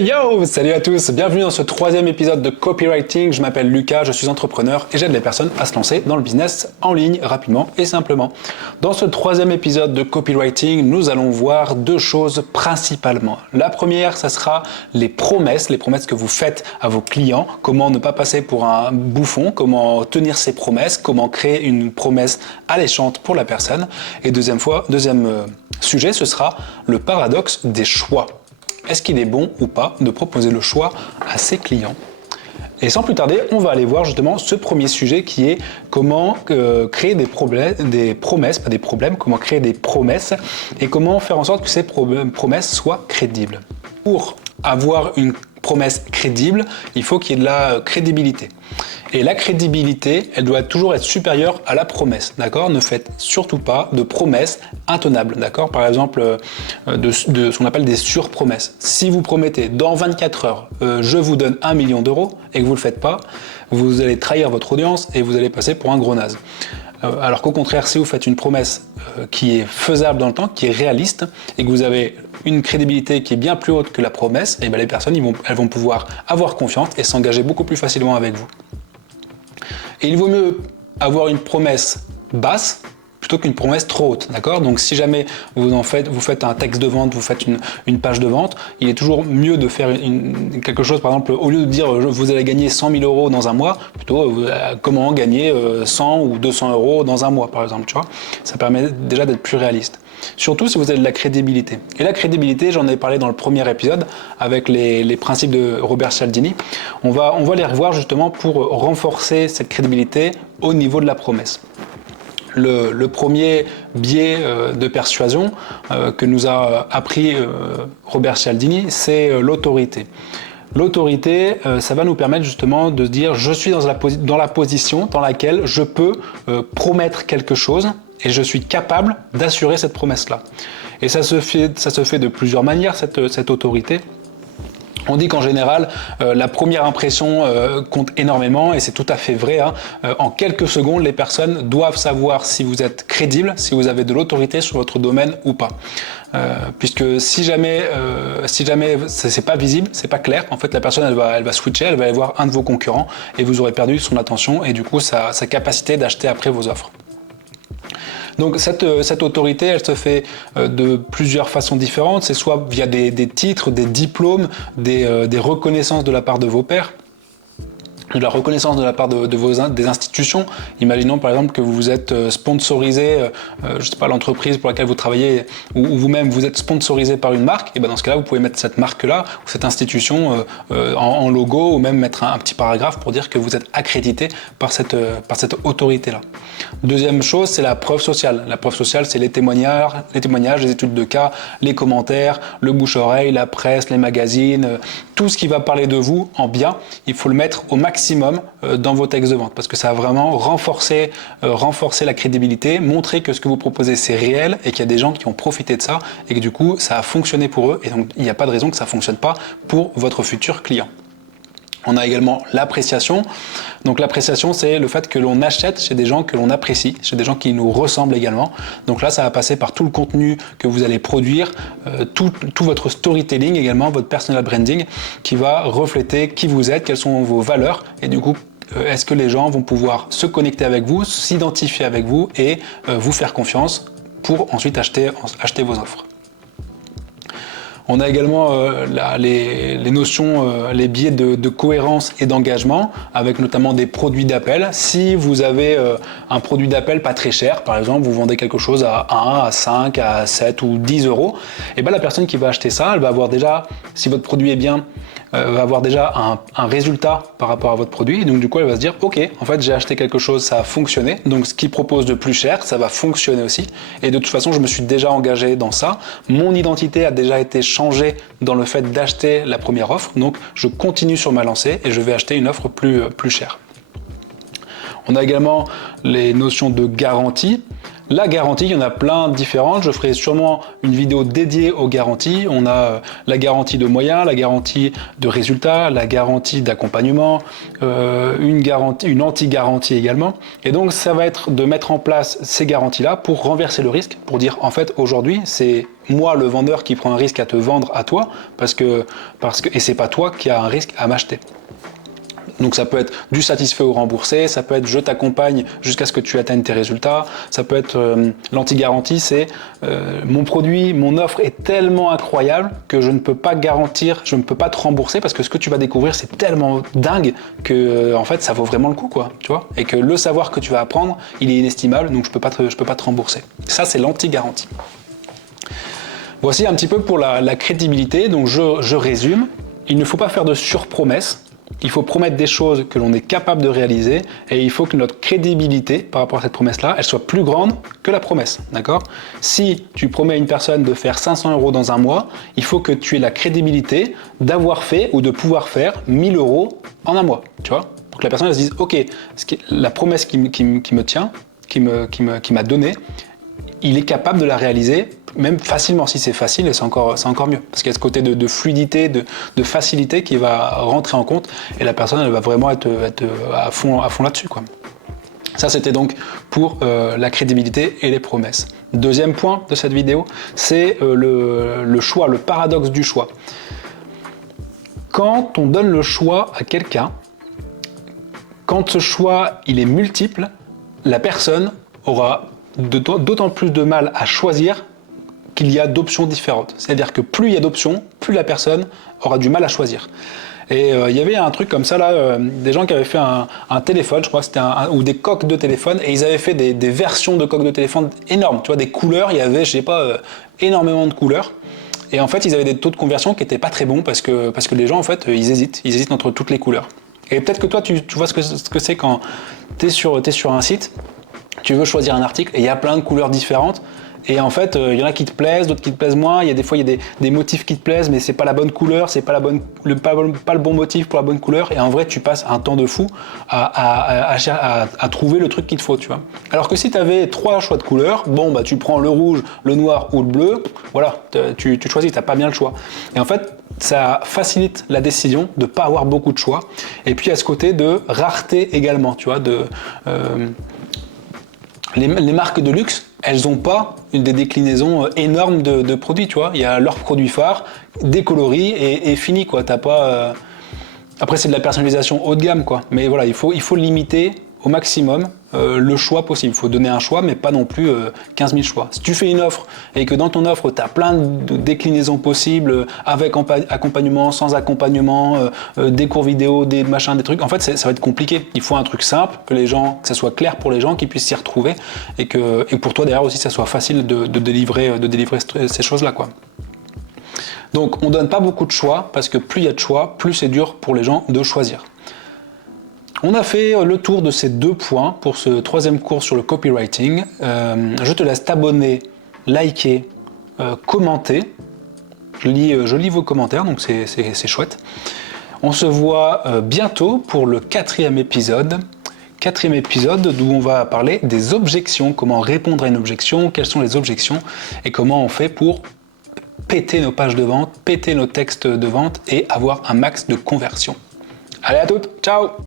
Hey yo! Salut à tous, bienvenue dans ce troisième épisode de Copywriting. Je m'appelle Lucas, je suis entrepreneur et j'aide les personnes à se lancer dans le business en ligne rapidement et simplement. Dans ce troisième épisode de Copywriting, nous allons voir deux choses principalement. La première, ça sera les promesses que vous faites à vos clients, comment ne pas passer pour un bouffon, comment tenir ses promesses, comment créer une promesse alléchante pour la personne. Et deuxième sujet, ce sera le paradoxe des choix. Est-ce qu'il est bon ou pas de proposer le choix à ses clients? Et sans plus tarder, on va aller voir justement ce premier sujet qui est comment créer comment créer des promesses et comment faire en sorte que ces promesses soient crédibles. Pour avoir une promesse crédible, il faut qu'il y ait de la crédibilité. Et la crédibilité, elle doit toujours être supérieure à la promesse, d'accord? Ne faites surtout pas de promesses intenables, d'accord? Par exemple, de ce qu'on appelle des surpromesses. Si vous promettez dans 24 heures, je vous donne 1 million d'euros et que vous ne le faites pas, vous allez trahir votre audience et vous allez passer pour un gros naze. Alors qu'au contraire, si vous faites une promesse qui est faisable dans le temps, qui est réaliste, et que vous avez une crédibilité qui est bien plus haute que la promesse, et bien les personnes elles vont pouvoir avoir confiance et s'engager beaucoup plus facilement avec vous. Et il vaut mieux avoir une promesse basse plutôt qu'une promesse trop haute, d'accord? Donc si jamais vous faites un texte de vente, vous faites une page de vente, il est toujours mieux de faire quelque chose, par exemple, au lieu de dire vous allez gagner 100 000 euros dans un mois, plutôt comment gagner 100 ou 200 euros dans un mois, par exemple, tu vois? Ça permet déjà d'être plus réaliste. Surtout si vous avez de la crédibilité. Et la crédibilité, j'en ai parlé dans le premier épisode avec les principes de Robert Cialdini. On va les revoir justement pour renforcer cette crédibilité au niveau de la promesse. Le premier biais de persuasion que nous a appris Robert Cialdini, c'est l'autorité. L'autorité, ça va nous permettre justement de se dire je suis dans la position dans laquelle je peux promettre quelque chose et je suis capable d'assurer cette promesse-là. Et ça se fait de plusieurs manières, cette autorité. On dit qu'en général, la première impression compte énormément et c'est tout à fait vrai. En quelques secondes, les personnes doivent savoir si vous êtes crédible, si vous avez de l'autorité sur votre domaine ou pas. Puisque si jamais c'est pas visible, c'est pas clair, en fait la personne elle va switcher, elle va aller voir un de vos concurrents et vous aurez perdu son attention et du coup sa capacité d'acheter après vos offres. Donc cette autorité, elle se fait de plusieurs façons différentes. C'est soit via des titres, des diplômes, des reconnaissances de la part de vos pairs, de la reconnaissance de la part des institutions. Imaginons par exemple que vous êtes sponsorisé, je sais pas, l'entreprise pour laquelle vous travaillez ou vous-même vous êtes sponsorisé par une marque, et ben dans ce cas-là vous pouvez mettre cette marque-là ou cette institution en logo ou même mettre un petit paragraphe pour dire que vous êtes accrédité par cette autorité-là. Deuxième chose, c'est la preuve sociale. La preuve sociale, c'est les témoignages, les études de cas, les commentaires, le bouche-oreille, la presse, les magazines, tout ce qui va parler de vous en bien, il faut le mettre au maximum dans vos textes de vente parce que ça va vraiment renforcer la crédibilité, montrer que ce que vous proposez c'est réel et qu'il y a des gens qui ont profité de ça et que du coup ça a fonctionné pour eux et donc il n'y a pas de raison que ça ne fonctionne pas pour votre futur client. On a également l'appréciation. Donc l'appréciation, c'est le fait que l'on achète chez des gens que l'on apprécie, chez des gens qui nous ressemblent également. Donc là, ça va passer par tout le contenu que vous allez produire, tout votre storytelling également, votre personal branding, qui va refléter qui vous êtes, quelles sont vos valeurs, et du coup, est-ce que les gens vont pouvoir se connecter avec vous, s'identifier avec vous et vous faire confiance pour ensuite acheter vos offres. On a également les notions, les biais de cohérence et d'engagement, avec notamment des produits d'appel. Si vous avez un produit d'appel pas très cher, par exemple, vous vendez quelque chose à 1, à 5, à 7 ou 10 euros, et ben la personne qui va acheter ça, elle va avoir déjà, si votre produit est bien, va avoir déjà un résultat par rapport à votre produit. Et donc du coup, elle va se dire, ok, en fait, j'ai acheté quelque chose, ça a fonctionné. Donc ce qu'il propose de plus cher, ça va fonctionner aussi. Et de toute façon, je me suis déjà engagé dans ça. Mon identité a déjà été changée dans le fait d'acheter la première offre. Donc je continue sur ma lancée et je vais acheter une offre plus chère. On a également les notions de garantie. La garantie, il y en a plein différentes. Je ferai sûrement une vidéo dédiée aux garanties. On a la garantie de moyens, la garantie de résultats, la garantie d'accompagnement, une anti-garantie également. Et donc, ça va être de mettre en place ces garanties-là pour renverser le risque, pour dire en fait aujourd'hui, c'est moi le vendeur qui prend un risque à te vendre à toi et c'est pas toi qui as un risque à m'acheter. Donc ça peut être du satisfait ou remboursé, ça peut être je t'accompagne jusqu'à ce que tu atteignes tes résultats, ça peut être l'anti-garantie, c'est mon produit, mon offre est tellement incroyable que je ne peux pas garantir, je ne peux pas te rembourser parce que ce que tu vas découvrir c'est tellement dingue que en fait ça vaut vraiment le coup quoi, tu vois, et que le savoir que tu vas apprendre, il est inestimable, donc je peux pas te rembourser. Ça c'est l'anti-garantie. Voici un petit peu pour la crédibilité, donc je résume, il ne faut pas faire de surpromesses. Il faut promettre des choses que l'on est capable de réaliser et il faut que notre crédibilité par rapport à cette promesse-là, elle soit plus grande que la promesse, d'accord? Si tu promets à une personne de faire 500 € dans un mois, il faut que tu aies la crédibilité d'avoir fait ou de pouvoir faire 1000 € en un mois, tu vois? Pour que la personne elle se dise, ok, la promesse qui me tient, qui m'a donné, il est capable de la réaliser, même facilement. Si c'est facile, c'est encore mieux. Parce qu'il y a ce côté de fluidité, de facilité qui va rentrer en compte et la personne elle va vraiment être à fond là-dessus, quoi. Ça, c'était donc pour la crédibilité et les promesses. Deuxième point de cette vidéo, c'est le choix, le paradoxe du choix. Quand on donne le choix à quelqu'un, quand ce choix il est multiple, la personne aura d'autant plus de mal à choisir qu'il y a d'options différentes. C'est-à-dire que plus il y a d'options, plus la personne aura du mal à choisir. Et il y avait un truc comme ça là, des gens qui avaient fait un téléphone, je crois que c'était ou des coques de téléphone, et ils avaient fait des versions de coques de téléphone énormes, tu vois, des couleurs, il y avait, je sais pas, énormément de couleurs. Et en fait, ils avaient des taux de conversion qui étaient pas très bons parce que les gens, en fait, ils hésitent entre toutes les couleurs. Et peut-être que toi, tu vois ce que c'est quand t'es sur un site, tu veux choisir un article et il y a plein de couleurs différentes et en fait il y en a qui te plaisent, d'autres qui te plaisent moins, il y a des fois il y a des motifs qui te plaisent mais c'est pas la bonne couleur, c'est pas le bon motif pour la bonne couleur et en vrai tu passes un temps de fou à trouver le truc qu'il te faut, tu vois. Alors que si tu avais 3 choix de couleurs, bon bah tu prends le rouge, le noir ou le bleu, voilà, tu choisis, t'as pas bien le choix. Et en fait ça facilite la décision de pas avoir beaucoup de choix et puis à ce côté de rareté également, tu vois, les marques de luxe, elles n'ont pas des déclinaisons énormes de produits, tu vois. Il y a leur produit phare, des coloris et fini, quoi. T'as pas. Après, c'est de la personnalisation haut de gamme, quoi. Mais voilà, il faut limiter au maximum le choix possible. Il faut donner un choix, mais pas non plus 15 000 choix. Si tu fais une offre et que dans ton offre, tu as plein de déclinaisons possibles, avec accompagnement, sans accompagnement, des cours vidéo, des machins, des trucs, en fait, ça va être compliqué. Il faut un truc simple, que ça soit clair pour les gens, qu'ils puissent s'y retrouver, et pour toi, derrière aussi, ça soit facile de délivrer ces choses-là, quoi. Donc, on donne pas beaucoup de choix, parce que plus il y a de choix, plus c'est dur pour les gens de choisir. On a fait le tour de ces 2 points pour ce 3e cours sur le copywriting. Je te laisse t'abonner, liker, commenter. Je lis vos commentaires, donc c'est chouette. On se voit bientôt pour le 4e épisode. 4e épisode d'où on va parler des objections, comment répondre à une objection, quelles sont les objections et comment on fait pour péter nos pages de vente, péter nos textes de vente et avoir un max de conversion. Allez à toutes, ciao!